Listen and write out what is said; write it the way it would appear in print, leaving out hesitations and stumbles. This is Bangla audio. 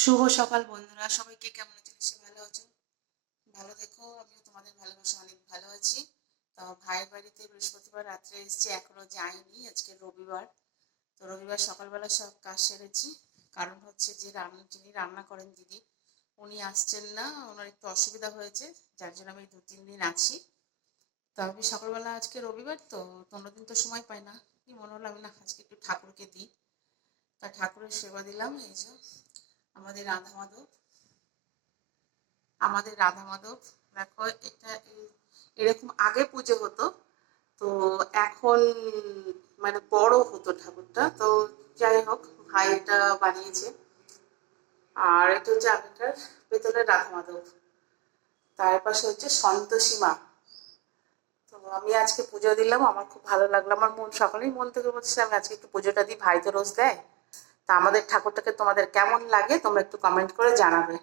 শুভ সকাল বন্ধুরা, সবাইকে কেমন আছো? নিশ্চয়ই ভালো আছো। ভালো দেখো, আমিও তোমাদের ভালোবাসা অনেক ভালো আছি। তো ভাইয়ের বাড়িতে বৃহস্পতিবার রাত্রে এসেছি, এখনো যাইনি। আজকে রবিবার। তো রবিবার সকালবেলা সব কাজ সেরেছি। কারণ হচ্ছে যে যিনি রান্না করেন দিদি, উনি আসছেন না, ওনার একটু অসুবিধা হয়েছে, যার জন্য আমি 2-3 দিন আছি। তো আমি সকালবেলা, আজকে রবিবার তো অন্যদিন তো সময় পাই না, কি মনে হলো আমি না আজকে একটু ঠাকুরকে দিই। তা ঠাকুরের সেবা দিলাম। এই যে আমাদের রাধা মাধব, দেখো এটা এরকম আগে পুজো হতো। তো এখন মানে বড় হতো ঠাকুরটা। তো যাই হোক, ভাই এটা বানিয়েছে। আর এটা হচ্ছে আগেকার পেতলের রাধা মাধব। তার পাশে হচ্ছে সন্তোষী মা। তো আমি আজকে পুজো দিলাম, আমার খুব ভালো লাগলো। আমার সকালেই মন থেকে বলছে আমি আজকে একটু পুজোটা দিই, ভাই তো রোজ দেয়। তা আমাদের ঠাকুরটাকে তোমাদের কেমন লাগে তোমরা একটু কমেন্ট করে জানাবে।